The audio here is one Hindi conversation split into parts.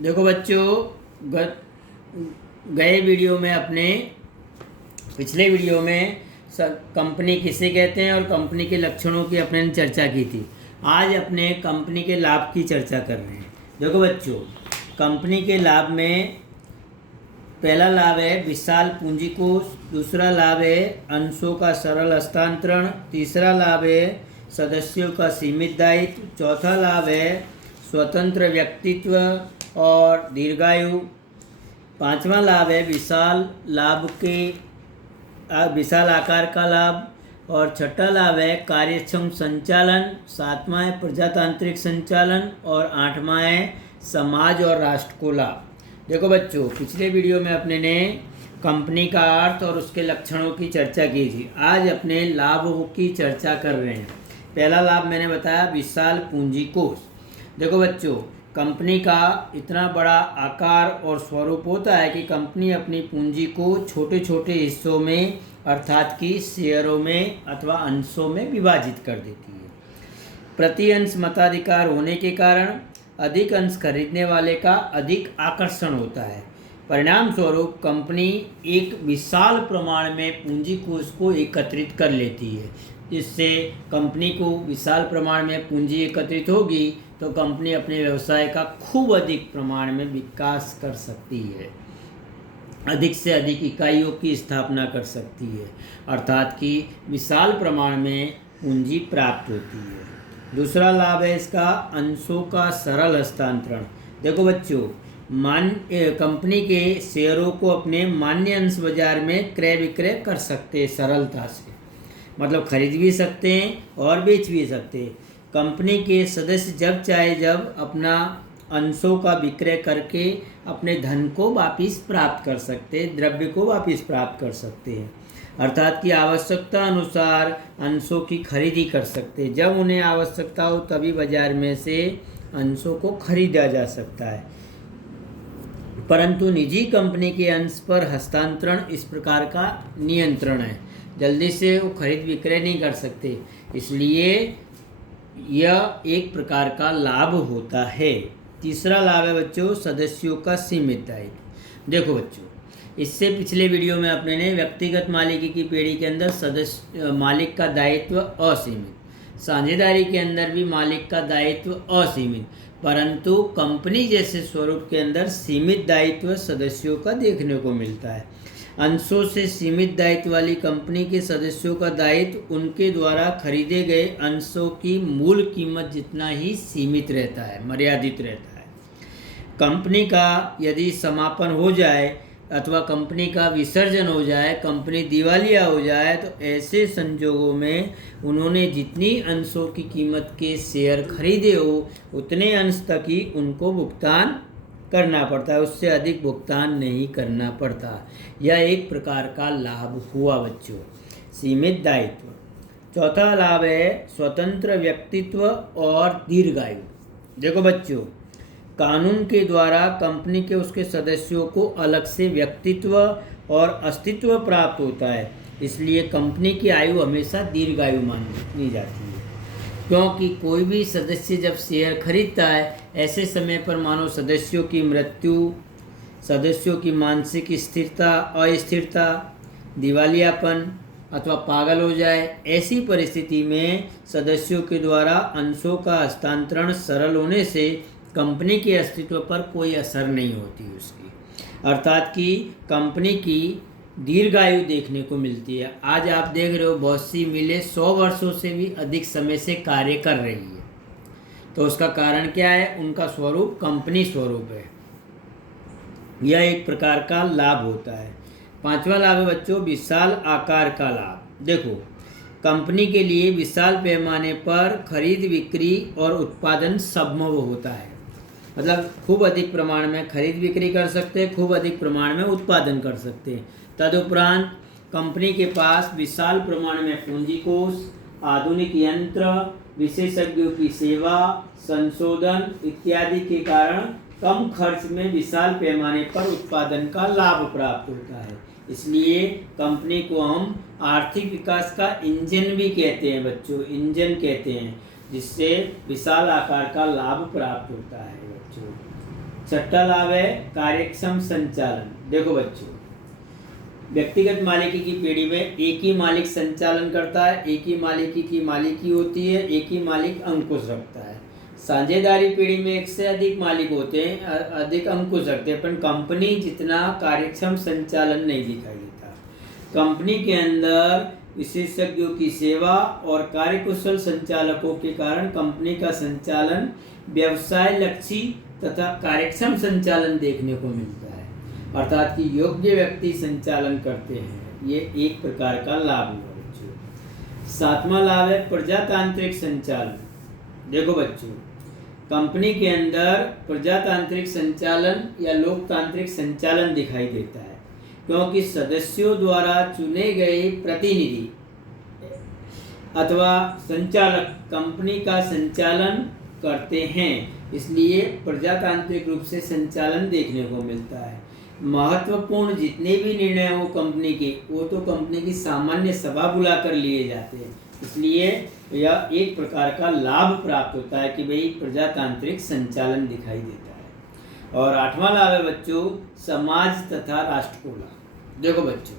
देखो बच्चों, गए वीडियो में अपने पिछले वीडियो में कंपनी किसे कहते हैं और कंपनी के लक्षणों की अपने चर्चा की थी। आज अपने कंपनी के लाभ की चर्चा कर रहे हैं। देखो बच्चों, कंपनी के लाभ में पहला लाभ है विशाल पूंजी कोष, दूसरा लाभ है अंशों का सरल हस्तांतरण, तीसरा लाभ है सदस्यों का सीमित दायित्व, चौथा लाभ है स्वतंत्र व्यक्तित्व और दीर्घायु, पांचवा लाभ है विशाल आकार का लाभ, और छठा लाभ है कार्यक्षम संचालन, सातवां है प्रजातांत्रिक संचालन और आठवां है समाज और राष्ट्र को लाभ। देखो बच्चों, पिछले वीडियो में अपने ने कंपनी का अर्थ और उसके लक्षणों की चर्चा की थी। आज अपने लाभों की चर्चा कर रहे हैं। पहला लाभ मैंने बताया विशाल पूंजी कोष। देखो बच्चों, कंपनी का इतना बड़ा आकार और स्वरूप होता है कि कंपनी अपनी पूंजी को छोटे छोटे हिस्सों में अर्थात कि शेयरों में अथवा अंशों में विभाजित कर देती है। प्रति अंश मताधिकार होने के कारण अधिक अंश खरीदने वाले का अधिक आकर्षण होता है। परिणाम स्वरूप कंपनी एक विशाल प्रमाण में पूंजी कोष को एकत्रित कर लेती है। जिससे कंपनी को विशाल प्रमाण में पूंजी एकत्रित होगी तो कंपनी अपने व्यवसाय का खूब अधिक प्रमाण में विकास कर सकती है, अधिक से अधिक इकाइयों की स्थापना कर सकती है, अर्थात कि विशाल प्रमाण में पूंजी प्राप्त होती है। दूसरा लाभ है इसका अंशों का सरल हस्तांतरण। देखो बच्चों, कंपनी के शेयरों को अपने मान्य अंश बाजार में क्रय विक्रय कर सकते हैं सरलता से, मतलब खरीद भी सकते हैं और बेच भी सकते हैं। कंपनी के सदस्य जब चाहे जब अपना अंशों का विक्रय करके अपने धन को वापस प्राप्त कर सकते हैं, द्रव्य को वापस प्राप्त कर सकते हैं, अर्थात कि आवश्यकता अनुसार अंशों की खरीदी कर सकते हैं। जब उन्हें आवश्यकता हो तभी बाजार में से अंशों को खरीदा जा सकता है। परंतु निजी कंपनी के अंश पर हस्तांतरण इस प्रकार का नियंत्रण है, जल्दी से वो खरीद विक्रय नहीं कर सकते, इसलिए यह एक प्रकार का लाभ होता है। तीसरा लाभ है बच्चों सदस्यों का सीमित दायित्व। देखो बच्चों, इससे पिछले वीडियो में अपने ने व्यक्तिगत मालिकी की पेढ़ी के अंदर मालिक का दायित्व असीमित, साझेदारी के अंदर भी मालिक का दायित्व असीमित, परंतु कंपनी जैसे स्वरूप के अंदर सीमित दायित्व सदस्यों का देखने को मिलता है। अंशों से सीमित दायित्व वाली कंपनी के सदस्यों का दायित्व उनके द्वारा खरीदे गए अंशों की मूल कीमत जितना ही सीमित रहता है, मर्यादित रहता है। कंपनी का यदि समापन हो जाए अथवा कंपनी का विसर्जन हो जाए, कंपनी दिवालिया हो जाए, तो ऐसे संजोगों में उन्होंने जितनी अंशों की कीमत के शेयर खरीदे हो उतने अंश तक ही उनको भुगतान करना पड़ता है, उससे अधिक भुगतान नहीं करना पड़ता। यह एक प्रकार का लाभ हुआ बच्चों, सीमित दायित्व। चौथा लाभ है स्वतंत्र व्यक्तित्व और दीर्घायु। देखो बच्चों, कानून के द्वारा कंपनी के उसके सदस्यों को अलग से व्यक्तित्व और अस्तित्व प्राप्त होता है, इसलिए कंपनी की आयु हमेशा दीर्घायु मानी जाती है। क्योंकि कोई भी सदस्य जब शेयर खरीदता है, ऐसे समय पर मानो सदस्यों की मृत्यु, सदस्यों की मानसिक स्थिरता, अस्थिरता, दिवालियापन अथवा पागल हो जाए, ऐसी परिस्थिति में सदस्यों के द्वारा अंशों का हस्तांतरण सरल होने से कंपनी के अस्तित्व पर कोई असर नहीं होती उसकी, अर्थात कि कंपनी की दीर्घायु देखने को मिलती है। आज आप देख रहे हो बहुत सी मिलें 100 वर्षों से भी अधिक समय से कार्य कर रही है, तो उसका कारण क्या है? उनका स्वरूप कंपनी स्वरूप है। यह एक प्रकार का लाभ होता है। पांचवा लाभ है बच्चों विशाल आकार का लाभ। देखो, कंपनी के लिए विशाल पैमाने पर खरीद बिक्री और उत्पादन संभव होता है, मतलब खूब अधिक प्रमाण में खरीद बिक्री कर सकते हैं, खूब अधिक प्रमाण में उत्पादन कर सकते हैं। तदुपरांत कंपनी के पास विशाल प्रमाण में पूंजी कोष, आधुनिक यंत्र, विशेषज्ञों की सेवा, संशोधन इत्यादि के कारण कम खर्च में विशाल पैमाने पर उत्पादन का लाभ प्राप्त होता है। इसलिए कंपनी को हम आर्थिक विकास का इंजन भी कहते हैं बच्चों, इंजन कहते हैं, जिससे विशाल आकार का लाभ प्राप्त होता है बच्चों। छठा लाभ है कार्यक्षम संचालन। देखो बच्चों, व्यक्तिगत मालिकी की पीढ़ी में एक ही मालिक संचालन करता है, एक ही मालिकी की मालिकी होती है, एक ही मालिक अंकुश रखता है। साझेदारी पीढ़ी में एक से अधिक मालिक होते हैं, अधिक अंकुश रखते हैं, पर कंपनी जितना कार्यक्षम संचालन नहीं दिखाई देता। कंपनी के अंदर विशेषज्ञों की सेवा और कार्यकुशल संचालकों के कारण कंपनी का संचालन व्यवसाय लक्षी तथा कार्यक्षम संचालन देखने को मिलता है, अर्थात कि योग्य व्यक्ति संचालन करते हैं। ये एक प्रकार का लाभ हुआ बच्चों। सातवां लाभ है प्रजातांत्रिक संचालन। देखो बच्चों, कंपनी के अंदर प्रजातांत्रिक संचालन या लोकतांत्रिक संचालन दिखाई देता है, क्योंकि सदस्यों द्वारा चुने गए प्रतिनिधि अथवा संचालक कंपनी का संचालन करते हैं, इसलिए प्रजातांत्रिक रूप से संचालन देखने को मिलता है। महत्वपूर्ण जितने भी निर्णय हो कंपनी के, वो तो कंपनी की सामान्य सभा बुलाकर लिए जाते हैं, इसलिए यह एक प्रकार का लाभ प्राप्त होता है कि भाई प्रजातांत्रिक संचालन दिखाई देता है। और आठवां लाभ है बच्चों समाज तथा राष्ट्र को लाभ। देखो बच्चों,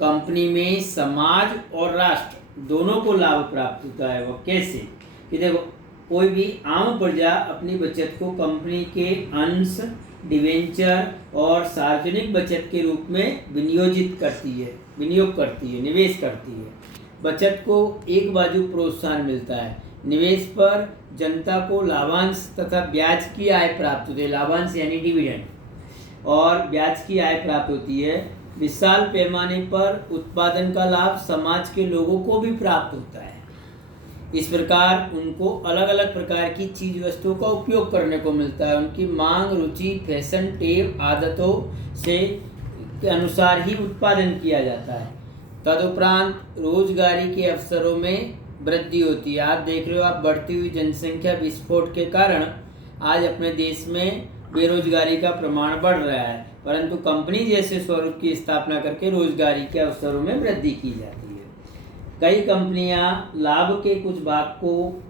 कंपनी में समाज और राष्ट्र दोनों को लाभ प्राप्त होता है। वो कैसे कि देखो, कोई भी आम प्रजा अपनी बचत को कंपनी के अंश, डिवेंचर और सार्वजनिक बचत के रूप में विनियोग करती है, निवेश करती है। बचत को एक बाजू प्रोत्साहन मिलता है, निवेश पर जनता को लाभांश तथा ब्याज की आय प्राप्त होती है। लाभांश यानी डिविडेंड, और ब्याज की आय प्राप्त होती है। विशाल पैमाने पर उत्पादन का लाभ समाज के लोगों को भी प्राप्त होता है। इस प्रकार उनको अलग अलग प्रकार की चीज वस्तुओं का उपयोग करने को मिलता है। उनकी मांग, रुचि, फैशन, टेव, आदतों से के अनुसार ही उत्पादन किया जाता है। तदुपरांत रोजगारी के अवसरों में वृद्धि होती है। आप देख रहे हो, आप बढ़ती हुई जनसंख्या विस्फोट के कारण आज अपने देश में बेरोजगारी का प्रमाण बढ़ रहा है, परंतु कंपनी जैसे स्वरूप की स्थापना करके रोजगारी के अवसरों में वृद्धि की जाती है। कई कंपनियां लाभ के कुछ भाग को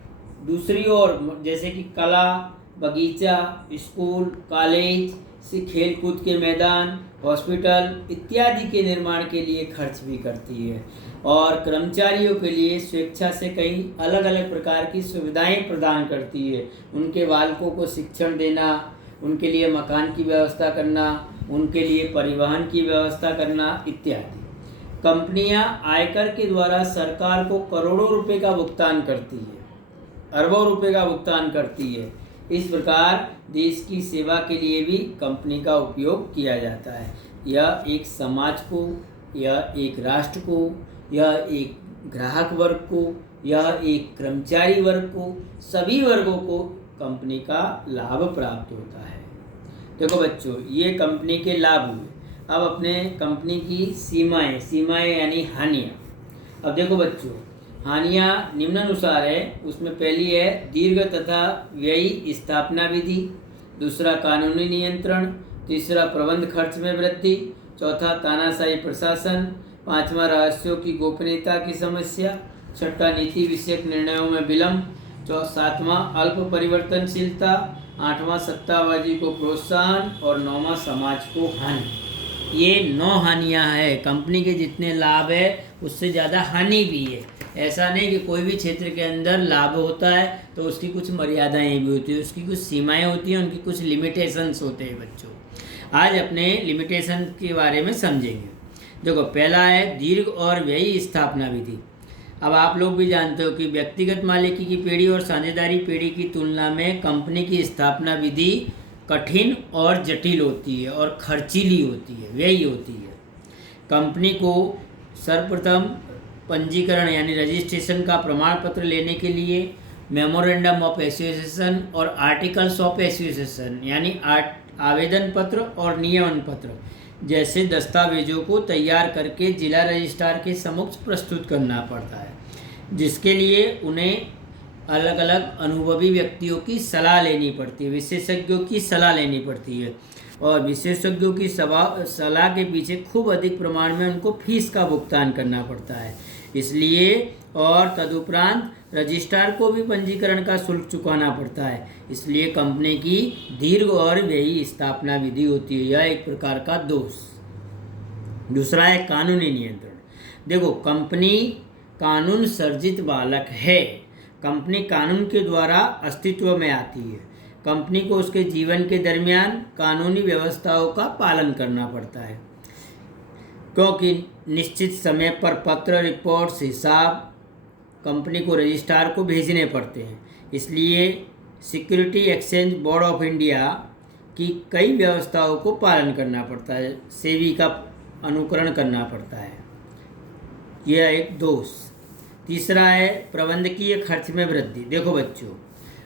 दूसरी ओर, जैसे कि कला, बगीचा, स्कूल, कॉलेज से खेलकूद के मैदान, हॉस्पिटल इत्यादि के निर्माण के लिए खर्च भी करती है, और कर्मचारियों के लिए स्वेच्छा से कई अलग अलग प्रकार की सुविधाएं प्रदान करती है। उनके बालकों को शिक्षण देना, उनके लिए मकान की व्यवस्था करना, उनके लिए परिवहन की व्यवस्था करना इत्यादि। कंपनियां आयकर के द्वारा सरकार को करोड़ों रुपए का भुगतान करती है, अरबों रुपए का भुगतान करती है। इस प्रकार देश की सेवा के लिए भी कंपनी का उपयोग किया जाता है। यह एक समाज को, यह एक राष्ट्र को, यह एक ग्राहक वर्ग को, यह एक कर्मचारी वर्ग को, सभी वर्गों को कंपनी का लाभ प्राप्त होता है। देखो बच्चों, ये कंपनी के लाभ हुए। अब अपने कंपनी की सीमाएं यानी हानियाँ। अब देखो बच्चों, हानियाँ निम्नानुसार है। उसमें पहली है दीर्घ तथा व्ययी स्थापना विधि, दूसरा कानूनी नियंत्रण, तीसरा प्रबंध खर्च में वृद्धि, चौथा तानाशाही प्रशासन, पांचवा रहस्यों की गोपनीयता की समस्या, छठा नीति विषयक निर्णयों में विलम्ब, सातवां अल्प परिवर्तनशीलता, आठवां सत्ताबाजी को प्रोत्साहन, और नौवां समाज को हानि। ये 9 हानियाँ हैं। कंपनी के जितने लाभ है उससे ज़्यादा हानि भी है। ऐसा नहीं कि कोई भी क्षेत्र के अंदर लाभ होता है तो उसकी कुछ मर्यादाएं भी होती है, उसकी कुछ सीमाएं होती हैं, उनकी कुछ लिमिटेशंस होते हैं। बच्चों, आज अपने लिमिटेशन के बारे में समझेंगे। देखो, पहला है दीर्घ और व्ययी स्थापना विधि। अब आप लोग भी जानते हो कि व्यक्तिगत मालिकी की पीढ़ी और साझेदारी पीढ़ी की तुलना में कंपनी की स्थापना विधि कठिन और जटिल होती है और खर्चीली होती है, व्ययी होती है। कंपनी को सर्वप्रथम पंजीकरण यानी रजिस्ट्रेशन का प्रमाण पत्र लेने के लिए मेमोरेंडम ऑफ एसोसिएशन और आर्टिकल्स ऑफ एसोसिएशन यानी आवेदन पत्र और नियमन पत्र जैसे दस्तावेजों को तैयार करके जिला रजिस्ट्रार के समक्ष प्रस्तुत करना पड़ता है, जिसके लिए उन्हें अलग अलग अनुभवी व्यक्तियों की सलाह लेनी पड़ती है, विशेषज्ञों की सलाह लेनी पड़ती है, और विशेषज्ञों की सलाह के पीछे खूब अधिक प्रमाण में उनको फीस का भुगतान करना पड़ता है। इसलिए और तदुपरांत रजिस्ट्रार को भी पंजीकरण का शुल्क चुकाना पड़ता है। इसलिए कंपनी की दीर्घ और व्ययी स्थापना विधि होती है। यह एक प्रकार का दोष। दूसरा है कानूनी नियंत्रण। देखो, कंपनी कानून सर्जित बालक है। कंपनी कानून के द्वारा अस्तित्व में आती है। कंपनी को उसके जीवन के दरमियान कानूनी व्यवस्थाओं का पालन करना पड़ता है, क्योंकि निश्चित समय पर पत्र, रिपोर्ट्स, हिसाब कंपनी को रजिस्ट्रार को भेजने पड़ते हैं। इसलिए security exchange board of India की कई व्यवस्थाओं को पालन करना पड़ता है, सेबी का अनुकरण करना पड़ता है। यह एक दोष। तीसरा है प्रबंधकीय खर्च में वृद्धि। देखो बच्चों,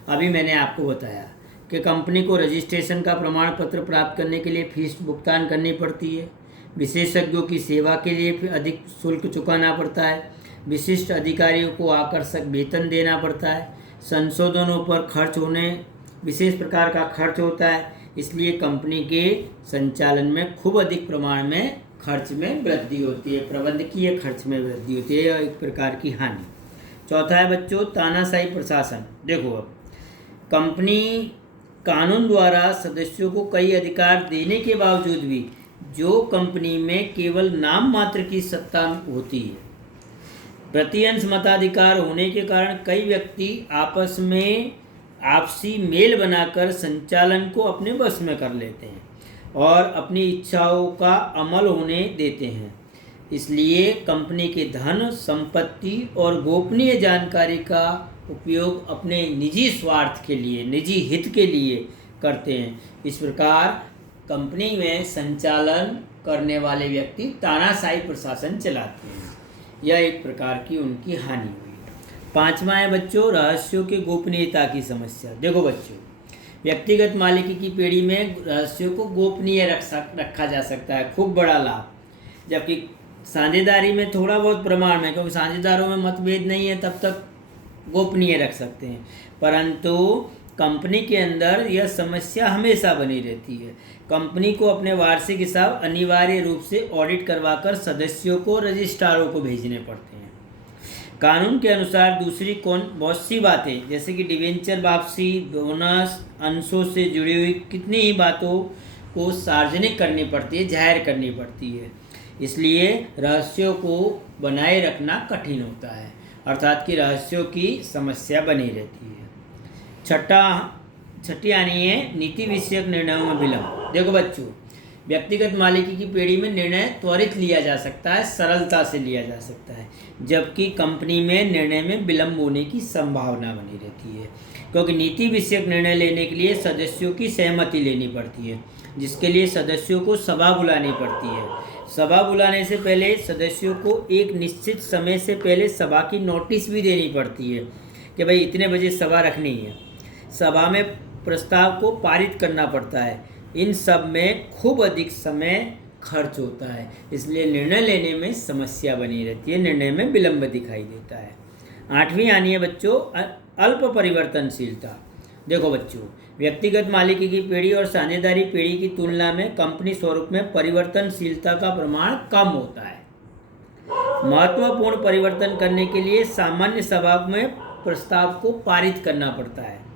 अभी मैंने आपको बताया कि कंपनी को रजिस्ट्रेशन का प्रमाण पत्र प्राप्त करने के लिए फीस भुगतान करनी पड़ती है। विशेषज्ञों की सेवा के लिए अधिक शुल्क चुकाना पड़ता है। विशिष्ट अधिकारियों को आकर्षक वेतन देना पड़ता है। संशोधनों पर खर्च होने विशेष प्रकार का खर्च होता है। इसलिए कंपनी के संचालन में खूब अधिक प्रमाण में खर्च में वृद्धि होती है, प्रबंधकीय खर्च में वृद्धि होती है। यह एक प्रकार की हानि। चौथा है बच्चों तानाशाही प्रशासन। देखो, अब कंपनी कानून द्वारा सदस्यों को कई अधिकार देने के बावजूद भी जो कंपनी में केवल नाम मात्र की सत्ता होती है, प्रतिअंश मताधिकार होने के कारण कई व्यक्ति आपस में आपसी मेल बनाकर संचालन को अपने बस में कर लेते हैं और अपनी इच्छाओं का अमल होने देते हैं। इसलिए कंपनी के धन, संपत्ति और गोपनीय जानकारी का उपयोग अपने निजी स्वार्थ के लिए, निजी हित के लिए करते हैं। इस प्रकार कंपनी में संचालन करने वाले व्यक्ति तानाशाही प्रशासन चलाते हैं। यह एक प्रकार की उनकी हानि हुई। पांचवा है बच्चों रहस्यों के गोपनीयता की समस्या। देखो बच्चों, व्यक्तिगत मालिकी की पेड़ी में रहस्यों को गोपनीय रखा जा सकता है, खूब बड़ा लाभ। जबकि साझेदारी में थोड़ा बहुत प्रमाण में, क्योंकि साझेदारों में मतभेद नहीं है, तब तक गोपनीय रख सकते हैं। परंतु कंपनी के अंदर यह समस्या हमेशा बनी रहती है। कंपनी को अपने वार्षिक हिसाब अनिवार्य रूप से ऑडिट करवाकर सदस्यों को, रजिस्ट्रारों को भेजने पड़ते हैं। कानून के अनुसार दूसरी बहुत सी बातें, जैसे कि डिवेंचर वापसी, बोनस, अंशों से जुड़ी हुई कितनी ही बातों को सार्वजनिक करनी पड़ती है, जाहिर करनी पड़ती है। इसलिए रहस्यों को बनाए रखना कठिन होता है, अर्थात कि रहस्यों की समस्या बनी रहती है। छठी आनी है नीति विषयक निर्णयों में विलंब। देखो बच्चों, व्यक्तिगत मालिकी की पेड़ी में निर्णय त्वरित लिया जा सकता है, सरलता से लिया जा सकता है, जबकि कंपनी में निर्णय में विलंब होने की संभावना बनी रहती है, क्योंकि नीति विषयक निर्णय लेने के लिए सदस्यों की सहमति लेनी पड़ती है, जिसके लिए सदस्यों को सभा बुलानी पड़ती है। सभा बुलाने से पहले सदस्यों को एक निश्चित समय से पहले सभा की नोटिस भी देनी पड़ती है कि भाई इतने बजे सभा रखनी है। सभा में प्रस्ताव को पारित करना पड़ता है। इन सब में खूब अधिक समय खर्च होता है, इसलिए निर्णय लेने में समस्या बनी रहती है, निर्णय में विलंब दिखाई देता है। आठवीं आनी है बच्चों अल्प परिवर्तनशीलता। देखो बच्चों, व्यक्तिगत मालिकी की पेड़ी और साझेदारी पेड़ी की तुलना में कंपनी स्वरूप में परिवर्तनशीलता का प्रमाण कम होता है। महत्वपूर्ण परिवर्तन करने के लिए सामान्य सभा में प्रस्ताव को पारित करना पड़ता है।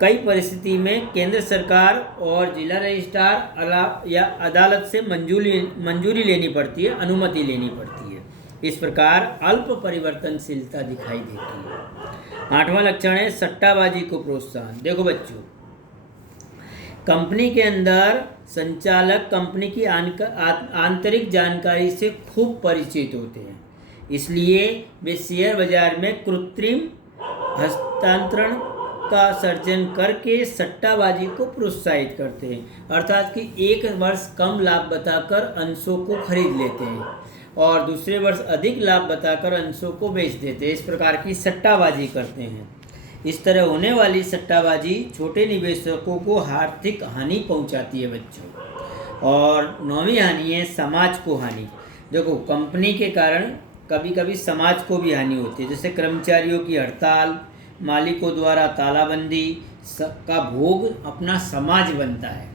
कई परिस्थिति में केंद्र सरकार और जिला रजिस्ट्रार या अदालत से मंजूरी लेनी पड़ती है, अनुमति लेनी पड़ती है। इस प्रकार अल्प परिवर्तनशीलता दिखाई देती है। आठवां लक्षण है सट्टाबाजी को प्रोत्साहन। देखो बच्चों, कंपनी के अंदर संचालक कंपनी की आंतरिक जानकारी से खूब परिचित होते हैं, इसलिए वे शेयर बाजार में कृत्रिम हस्तांतरण का सर्जन करके सट्टाबाजी को प्रोत्साहित करते हैं, अर्थात कि एक वर्ष कम लाभ बताकर अंशों को खरीद लेते हैं और दूसरे वर्ष अधिक लाभ बताकर अंशों को बेच देते हैं। इस प्रकार की सट्टाबाजी करते हैं। इस तरह होने वाली सट्टाबाजी छोटे निवेशकों को आर्थिक हानि पहुंचाती है बच्चों। और नौवीं हानि है समाज को हानि। देखो, कंपनी के कारण कभी कभी समाज को भी हानि होती है, जैसे कर्मचारियों की हड़ताल, मालिकों द्वारा तालाबंदी का भोग अपना समाज बनता है।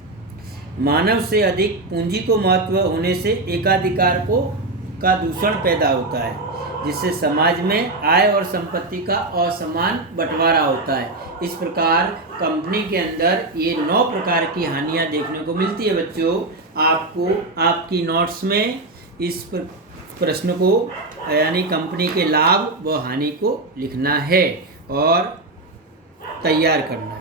मानव से अधिक पूंजी को महत्व होने से एकाधिकार का दूषण पैदा होता है। जिससे समाज में आय और संपत्ति का असमान बंटवारा होता है। इस प्रकार कंपनी के अंदर ये 9 प्रकार की हानियां देखने को मिलती है। बच्चों, आपको आपकी नोट्स में इस प्रश्न को यानी कंपनी के लाभ व हानि को लिखना है और तैयार करना है।